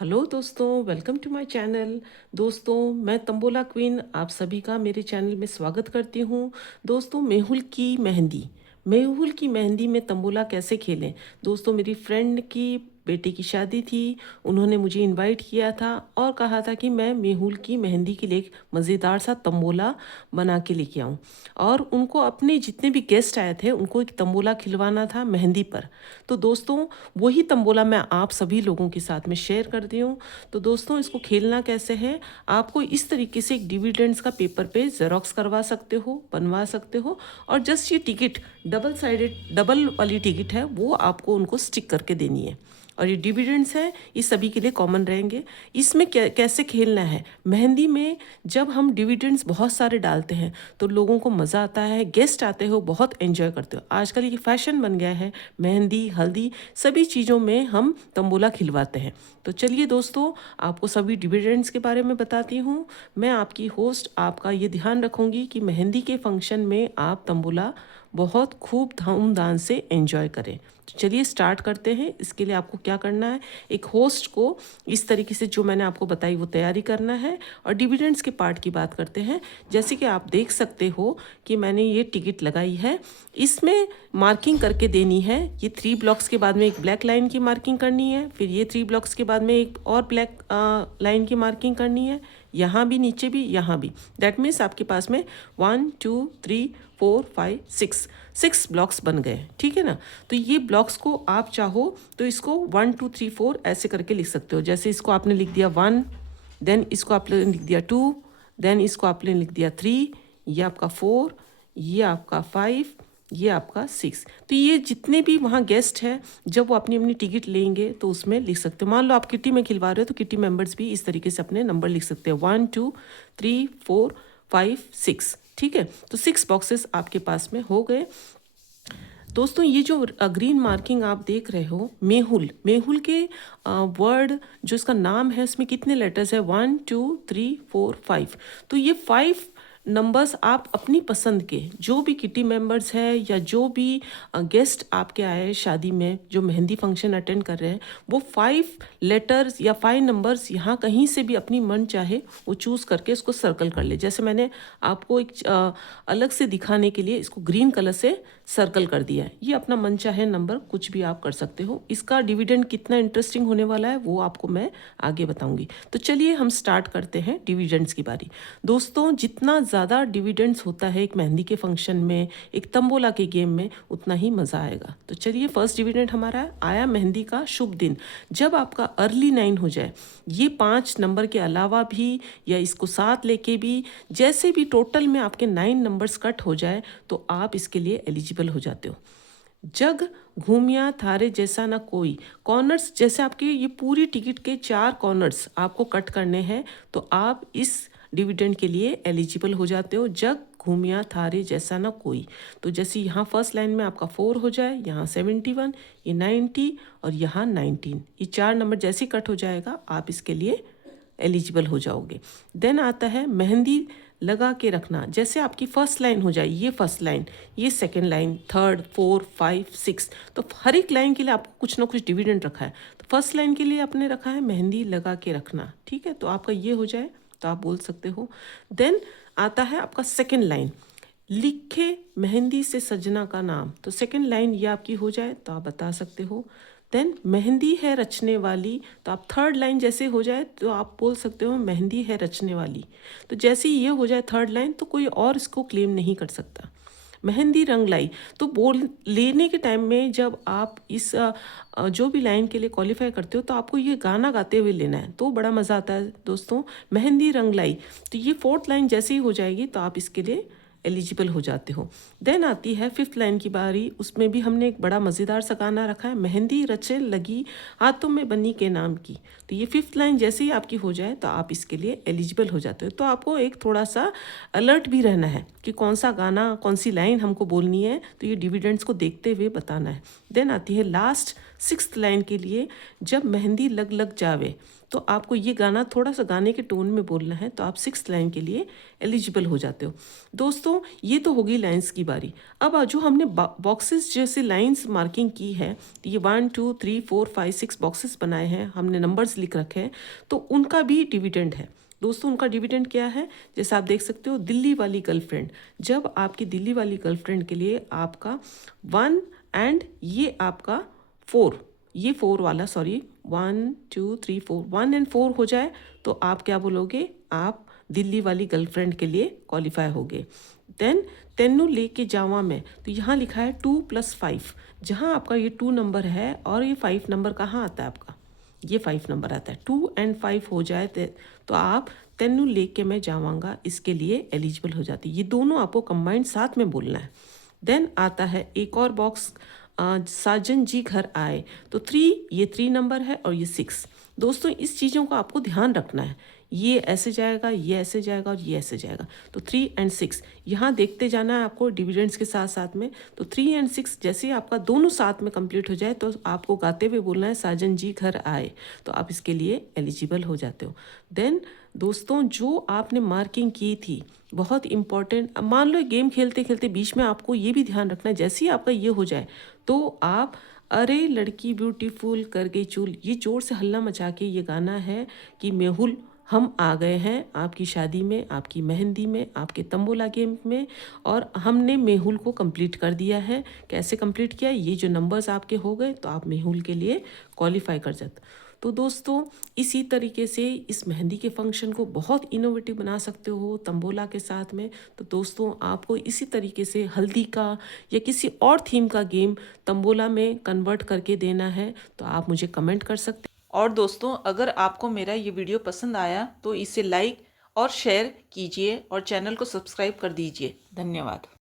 Hello दोस्तों, welcome to my channel. दोस्तों, मैं तंबोला क्वीन आप सभी का मेरे चैनल में स्वागत करती हूँ। दोस्तों, मेहुल की मेहंदी में तंबोला कैसे खेलें। दोस्तों, मेरी फ्रेंड की बेटे की शादी थी। उन्होंने मुझे इनवाइट किया था और कहा था कि मैं मेहुल की मेहंदी के लिए एक मज़ेदार सा तंबोला बना के लेके आऊँ। और उनको अपने जितने भी गेस्ट आए थे उनको एक तंबोला खिलवाना था मेहंदी पर। तो दोस्तों, वही तंबोला मैं आप सभी लोगों के साथ में शेयर करती हूँ। तो दोस्तों, इसको खेलना कैसे है, आपको इस तरीके से एक डिविडेंड्स का पेपर पे जेरोक्स करवा सकते हो, बनवा सकते हो। और जस्ट ये टिकट डबल वाली टिकट है, वो आपको उनको स्टिक करके देनी है। और ये डिविडेंड्स है, ये सभी के लिए कॉमन रहेंगे। इसमें कैसे खेलना है, मेहंदी में जब हम डिविडेंड्स बहुत सारे डालते हैं तो लोगों को मज़ा आता है, गेस्ट आते हो बहुत एंजॉय करते हो। आजकल ये फैशन बन गया है, मेहंदी हल्दी सभी चीज़ों में हम तंबोला खिलवाते हैं। तो चलिए दोस्तों, आपको सभी डिविडेंड्स के बारे में बताती हूँ। मैं आपकी होस्ट, आपका ये ध्यान रखूँगी कि मेहंदी के फंक्शन में आप तंबोला बहुत खूब धूमधाम से एंजॉय करें। तो चलिए स्टार्ट करते हैं। इसके लिए आपको क्या करना है, एक होस्ट को इस तरीके से जो मैंने आपको बताई वो तैयारी करना है। और डिविडेंड्स के पार्ट की बात करते हैं। जैसे कि आप देख सकते हो कि मैंने ये टिकट लगाई है, इसमें मार्किंग करके देनी है। ये 3 ब्लॉक्स के बाद में एक ब्लैक लाइन की मार्किंग करनी है, फिर ये 3 ब्लॉक्स के बाद में एक और ब्लैक लाइन की मार्किंग करनी है, यहाँ भी, नीचे भी, यहाँ भी। दैट मीन्स आपके पास में 1 2 3 4 5 6 ब्लॉक्स बन गए, ठीक है ना। तो ये ब्लॉक्स को आप चाहो तो इसको 1 2 3 4 ऐसे करके लिख सकते हो। जैसे इसको आपने लिख दिया 1, देन इसको आपने लिख दिया 2, देन इसको आपने लिख दिया 3, ये आपका 4, ये आपका 5, ये आपका 6। तो ये जितने भी वहाँ गेस्ट हैं, जब वो अपनी अपनी टिकट लेंगे तो उसमें लिख सकते हो। मान लो आप किटी में खिलवा रहे हो तो किटी मेंबर्स भी इस तरीके से अपने नंबर लिख सकते हैं, 1 2 3 4 5 6, ठीक है। तो 6 बॉक्सेस आपके पास में हो गए। दोस्तों, ये जो ग्रीन मार्किंग आप देख रहे हो, मेहुल के वर्ड जो इसका नाम है उसमें कितने लेटर्स है, 1 2 3 4 5। तो ये 5 नंबर्स आप अपनी पसंद के जो भी किटी मेंबर्स है या जो भी गेस्ट आपके आए शादी में जो मेहंदी फंक्शन अटेंड कर रहे हैं, वो 5 लेटर्स या 5 नंबर्स यहाँ कहीं से भी अपनी मन चाहे वो चूज़ करके इसको सर्कल कर ले। जैसे मैंने आपको एक अलग से दिखाने के लिए इसको ग्रीन कलर से सर्कल कर दिया है। ये अपना मन चाहे नंबर कुछ भी आप कर सकते हो। इसका डिविडेंड कितना इंटरेस्टिंग होने वाला है वो आपको मैं आगे बताऊंगी। तो चलिए हम स्टार्ट करते हैं डिविडेंड्स की बारी। दोस्तों, जितना ज़्यादा डिविडेंड्स होता है एक मेहंदी के फंक्शन में, एक तंबोला के गेम में, उतना ही मज़ा आएगा। तो चलिए, फर्स्ट डिविडेंड हमारा आया मेहंदी का शुभ दिन, जब आपका अर्ली 9 हो जाए। ये 5 नंबर के अलावा भी या इसको साथ लेके भी, जैसे भी टोटल में आपके 9 नंबर्स कट हो जाए तो आप इसके लिए एलिजिबल हो जाते हो। जग घूमिया थारे जैसा ना कोई, कॉर्नर्स जैसे आपके ये पूरी टिकट के 4 कॉर्नर्स आपको कट करने हैं तो आप इस डिविडेंड के लिए एलिजिबल हो जाते हो। जग घूमिया थारे जैसा ना कोई। तो जैसे यहाँ फर्स्ट लाइन में आपका 4 हो जाए, यहाँ 71, ये 90 और यहाँ 19, ये 4 नंबर जैसे कट हो जाएगा आप इसके लिए एलिजिबल हो जाओगे। देन आता है मेहंदी लगा के रखना। जैसे आपकी फर्स्ट लाइन हो जाए, ये फर्स्ट लाइन, ये सेकंड लाइन, थर्ड, 4 5 6, तो हर एक लाइन के लिए आपको कुछ ना कुछ डिविडेंड रखा है। तो फर्स्ट लाइन के लिए आपने रखा है मेहंदी लगा के रखना, ठीक है। तो आपका ये हो जाए तो आप बोल सकते हो। देन आता है आपका सेकेंड लाइन, लिखे मेहंदी से सजना का नाम। तो सेकेंड लाइन ये आपकी हो जाए तो आप बता सकते हो। देन मेहंदी है रचने वाली, तो आप थर्ड लाइन जैसे हो जाए तो आप बोल सकते हो मेहंदी है रचने वाली। तो जैसे ही ये हो जाए थर्ड लाइन तो कोई और इसको क्लेम नहीं कर सकता। मेहंदी रंग लाई, तो बोल लेने के टाइम में जब आप इस जो भी लाइन के लिए क्वालिफाई करते हो तो आपको ये गाना गाते हुए लेना है, तो बड़ा मज़ा आता है दोस्तों। मेहंदी रंग लाई, तो ये फोर्थ लाइन जैसे ही हो जाएगी तो आप इसके लिए एलिजिबल हो जाते हो। देन आती है फिफ्थ लाइन की बारी, उसमें भी हमने एक बड़ा मज़ेदार सा गाना रखा है, मेहंदी रचे लगी हाथों में बनी के नाम की। तो ये फिफ्थ लाइन जैसे ही आपकी हो जाए तो आप इसके लिए एलिजिबल हो जाते हो। तो आपको एक थोड़ा सा अलर्ट भी रहना है कि कौन सा गाना, कौन सी लाइन हमको बोलनी है, तो ये डिविडेंड्स को देखते हुए बताना है। देन आती है लास्ट सिक्स्थ लाइन के लिए जब मेहंदी लग लग जावे, तो आपको ये गाना थोड़ा सा गाने के टोन में बोलना है, तो आप सिक्स्थ लाइन के लिए एलिजिबल हो जाते हो। दोस्तों ये तो होगी लाइंस की बारी। अब जो हमने बॉक्सेस जैसे लाइंस मार्किंग की है, ये 1 2 3 4 5 6 बॉक्सेस बनाए हैं, हमने नंबर्स लिख रखे हैं, तो उनका भी डिविडेंड है। दोस्तों उनका डिविडेंड क्या है, जैसे आप देख सकते हो, दिल्ली वाली गर्लफ्रेंड, जब आपकी दिल्ली वाली गर्लफ्रेंड के लिए आपका 1 एंड ये आपका 4, ये 4 वाला, सॉरी 1 2 3 4, 1 एंड 4 हो जाए तो आप क्या बोलोगे, आप दिल्ली वाली गर्लफ्रेंड के लिए क्वालिफाई होगे। देन तेनू लेके जावा मैं, तो यहाँ लिखा है 2 + 5, जहाँ आपका ये 2 नंबर है और ये 5 नंबर कहाँ आता है आपका, ये 5 नंबर आता है। 2 एंड 5 हो जाए तो आप तेनू लेके मैं जावांगा इसके लिए एलिजिबल हो जाती है। ये दोनों आपको कंबाइंड साथ में बोलना है। देन आता है एक और बॉक्स, साजन जी घर आए, तो 3, ये 3 नंबर है और ये 6। दोस्तों इस चीज़ों का आपको ध्यान रखना है, ये ऐसे जाएगा, ये ऐसे जाएगा और ये ऐसे जाएगा, तो 3 एंड 6 यहाँ देखते जाना है आपको डिविडेंड्स के साथ साथ में। तो 3 एंड 6 जैसे ही आपका दोनों साथ में कंप्लीट हो जाए तो आपको गाते हुए बोलना है साजन जी घर आए, तो आप इसके लिए एलिजिबल हो जाते हो। देन दोस्तों जो आपने मार्किंग की थी बहुत इंपॉर्टेंट, मान लो गेम खेलते खेलते बीच में आपको ये भी ध्यान रखना है, जैसे ही आपका ये हो जाए तो आप अरे लड़की ब्यूटीफुल कर गई चूल, ये जोर से हल्ला मचा के ये गाना है कि मेहुल हम आ गए हैं आपकी शादी में, आपकी मेहंदी में, आपके तंबोला गेम में, और हमने मेहुल को कंप्लीट कर दिया है। कैसे कंप्लीट किया, ये जो नंबर्स आपके हो गए तो आप मेहुल के लिए क्वालिफाई कर जाते। तो दोस्तों इसी तरीके से इस मेहंदी के फंक्शन को बहुत इनोवेटिव बना सकते हो तंबोला के साथ में। तो दोस्तों आपको इसी तरीके से हल्दी का या किसी और थीम का गेम तंबोला में कन्वर्ट करके देना है, तो आप मुझे कमेंट कर सकते हैं। और दोस्तों अगर आपको मेरा ये वीडियो पसंद आया तो इसे लाइक और शेयर कीजिए और चैनल को सब्सक्राइब कर दीजिए। धन्यवाद।